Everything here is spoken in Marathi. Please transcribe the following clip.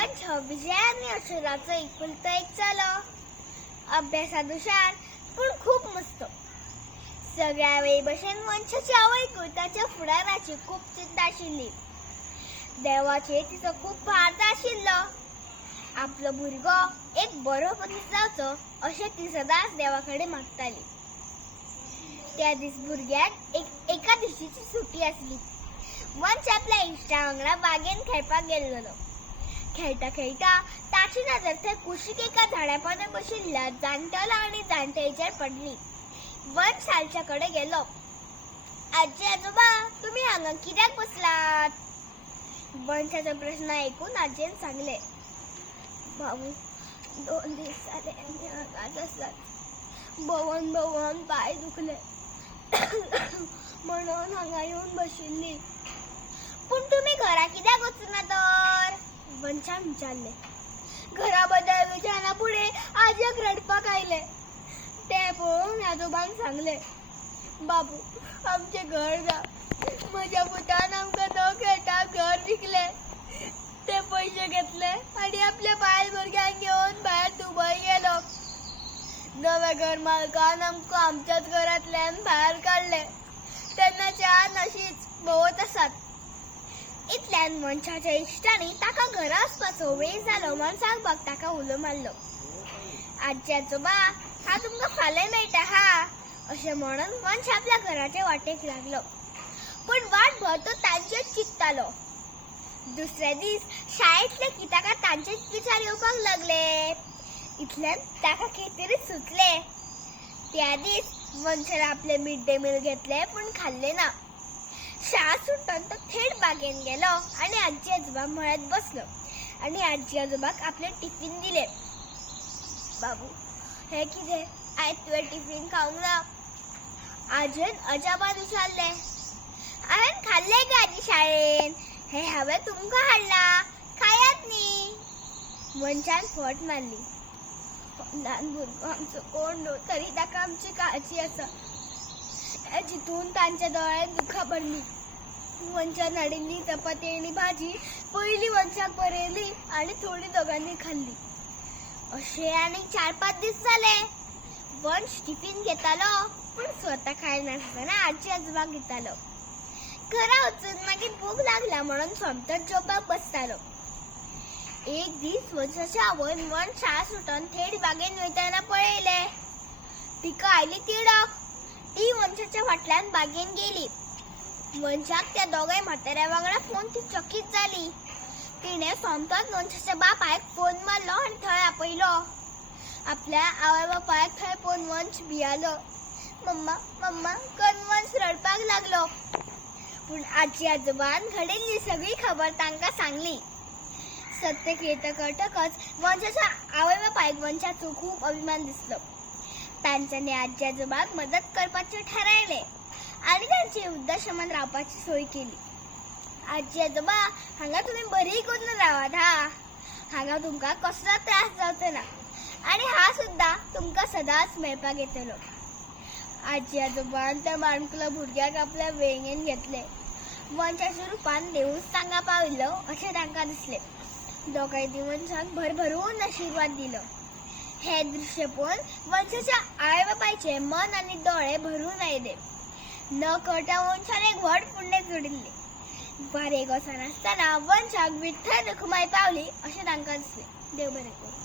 वंश विजय आणि अक्षराचं एकुलतं एक झालं. अभ्यासात हुशार पण खूप मस्त. सगळ्या वेळी बसेन वंशाची आवय कुर्ताच्या फुडाराची खूप चिंता आशिल्ली. देवाचे तिचं खूप भारत आशिल्लो. आपलं भुरगो एक बरो मनीस जावचो अशें ती सदांच देवाकडे मागताली. त्या दीस भुरग्याक एका दिवशीची सुटी आसली. वंश आपल्या इश्टा वांगडा बागेन खेळपाक गेल्लो. खेळटा खेळटा ताची नजर थंय कुशीक एका झाडा पोंदा बशिल्ल्या जाणटेलो आनी जाणटेचेर पडली. वंश तांचे कडेन गेलो. आजी आजोबा, तुमी हांगा कित्याक बसलात? वंशाचो प्रश्न आयकून आजयेन सांगले, भाऊ, 2 दीस जाले आमी हांगाच आसात. भोंवून भोंवून पाय दुखले म्हणून हांगा येवन बशिल्ली. पूण तुमी घरा कित्याक वचना तर? वंशान विचारले. घरा बद्दल विचारना फुडें आजयेक रडपाक आयले. ते पळोवन आजोबान सांगले, बाबू, आमचें घर ना. म्हज्या पुतान आमकां न खेळटा घर विकले. ते पयशे घेतले आनी आपल्या बायल भुरग्यांक घेवन भायर दुबय गेलो. नवे घर मालकान आमकां आमच्याच घरांतल्यान भायर काडले. तेन्नाच्यान अशीच भोंवत आसात. इतल्यान वंशाच्या इश्टांनी ताका घरा वचपाचो वेळ जालो म्हण सांगपाक ताका उलो मारलो. आजी आजोबा, हांव तुमकां फाल्यां मेळटा हा अशें म्हणून वंश आपल्या घराचे वाटेक लागलो. पूण वाटभर तो तांचेच चिंत्तालो. दुसरे दीस शाळेंतले की ताका तांचेच विचार येवपाक लागले. इतल्यान ताका कितें तरी सुचले. त्या दीस वंशान आपले मिड डे मील घेतले पूण खाल्ले ना. शाळा सुट्टून तो थेट बागेन गेलो आनी आजी आजोबा म्हळ्यात बसलो आनी आजी आजोबाक आपले टिफीन दिले. बाबू, हे कितें? आयज तुवें टिफीन खावंक ना? आजयेन अजापान विचारले. हांवें खाल्ले गे आजी शाळेन. हे हांवें तुमकां हाडला, खायात न्ही. वंशान फट मारली. ल्हान भुरगो आमचो कोण न्हू, तरी ताका आमची काळजी आसा. हें चिंतून तांच्या दोळ्यांत दुखां भरली. वंशान हाडिल्ली चपाती आनी भाजी पयली वंशाक बरयली आनी थोडी दोगांनी खाल्ली. अशें आनी 4-5 दीस जाले. वंश टिफीन घेतालो पूण स्वता खायनासतना आजी आजोबाक दितालो. घरा वचून मागीर भूक लागला म्हणून सोमतच जेवपाक बसतालो. एक दीस वंशाच्या आवयन वंश शाळा सुटून थेट बागेन वयताना पळयले. तिका आयली तिडक. ती वंशाच्या फाटल्यान बागेन गेली. वंशाक त्या दोगांय म्हाताऱ्या वांगडा फोन ती चकीत जाली. तिणें सोमतच वंशाच्या बापायक फोन मारलो आनी थंय आपयलो. आपल्या आवय बापायक थंय पळोवन वंश भियालो. मम्मा मम्मा करून वंश रडपाक लागलो. पूण आजी आजोबान घडिल्ली सगळी खबर तांकां सांगली. सत्य कितें कळटकच वंशाच्या आवय बापायक वंशाचो खूब अभिमान दिसलो. तांच्यांनी आजी आजोबाक मदत करपाचें थारायलें आनी तांची वृद्धाश्रमांत रावपाची सोय केली. आजी आजोबा, हांगा तुमी बरी करून रावात हा. हांगा तुमकां कसलो त्रास जावचो ना आनी हांव सुद्दां तुमकां सदांच मेळपाक येतलो. आजी आजोबान त्या माणकुल्या भुरग्याक आपल्या वेंगेन घेतले. वंशाच्या रुपान देवूच तांकां पाविल्लो अशें तांकां दिसलें. दोगांयनी वंशाक भरभरून आशिर्वाद दिलो. हे दृश्य पळोवन वंशाच्या आवय बापायचे मन आनी दोळे भरून आयले. न कळटा वंशान एक व्हड पुण्य जोडिल्ले. बरें गोसान आसतना वंशाक विठ्ठल रखुमाई पावली अशें तांकां दिसलें. देव बरें करूं.